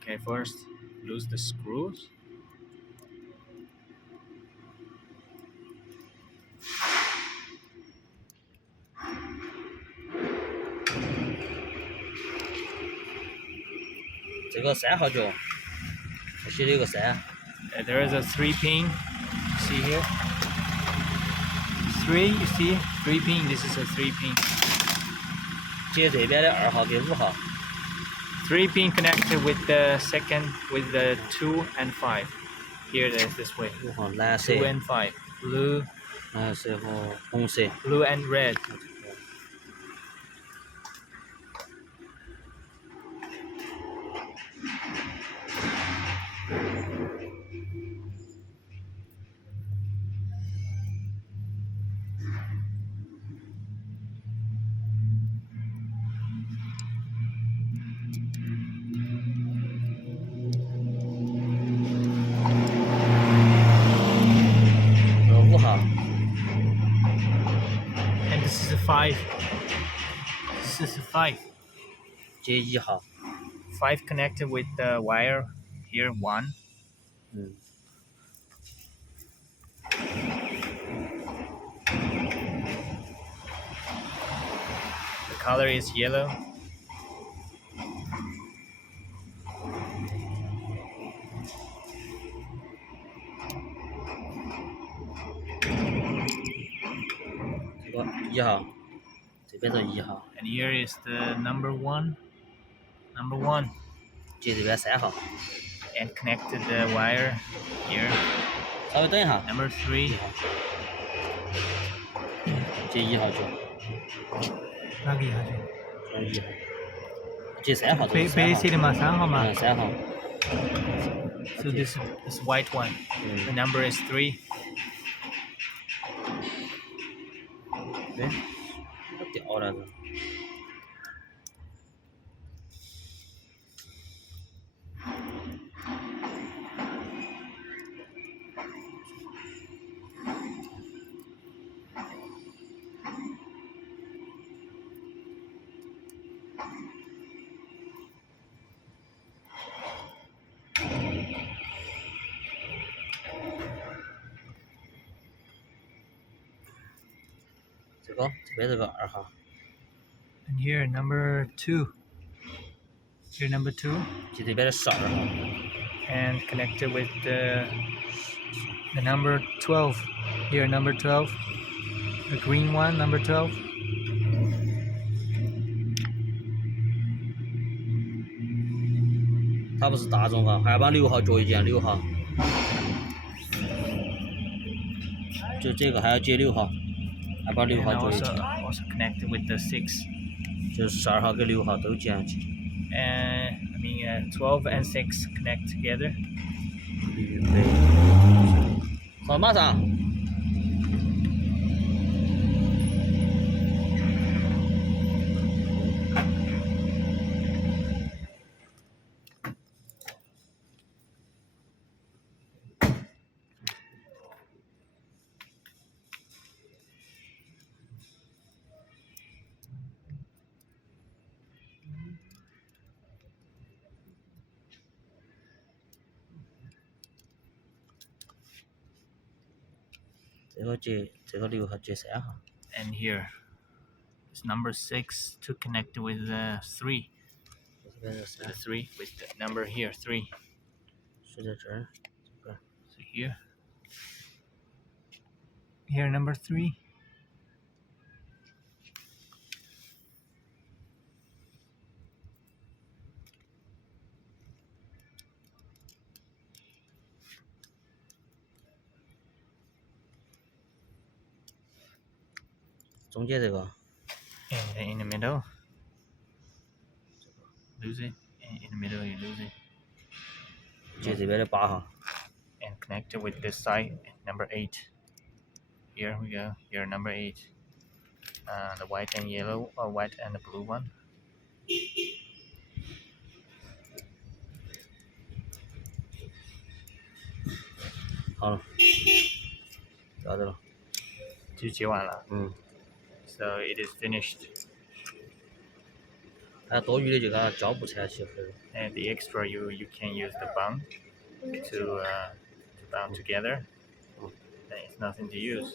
Okay, first loose the screws. There is a 3-pin. See here? 3, you see? 3-pin. This is a 3-pin. 3-pin connected with the second, with the 2 and 5. Here it is this way. 2 and 5. Blue, blue and red. And this is a 5. This is a 5. 5 connected with the wire here 1. The color is yellow. And here is the number 1. Number 1. And connected the wire here. Number 3. So this white one, the number is 3. Okay. 2号 And here number 2. Here number 2. 这边的是2号 And connected with the number 12. Here number 12. The green one, number 12. 它不是大众号，还要把6号接一接6号，就这个还要接6号，还把6 And 号接一接， also connected with the 6. 就是12号跟6号都接上去。And I mean 12 and 6 connect together. 预备，好，马上。这个6号接3号。 And here is number 6 to connect with the 3. The 3 with the number here 3. 是在这儿，这个 So here number 3. 中间这个 and in the middle lose it, and in the middle you lose it, 接这边的8号， and connect it with this side, number 8. Here we go, here number 8. The white and yellow, or white and the blue one. 好了，到这了，就接完了。嗯， So it is finished. 还有多余的就给它胶布缠起合。 And the extra you can use the bung to bound together. And it's nothing to use.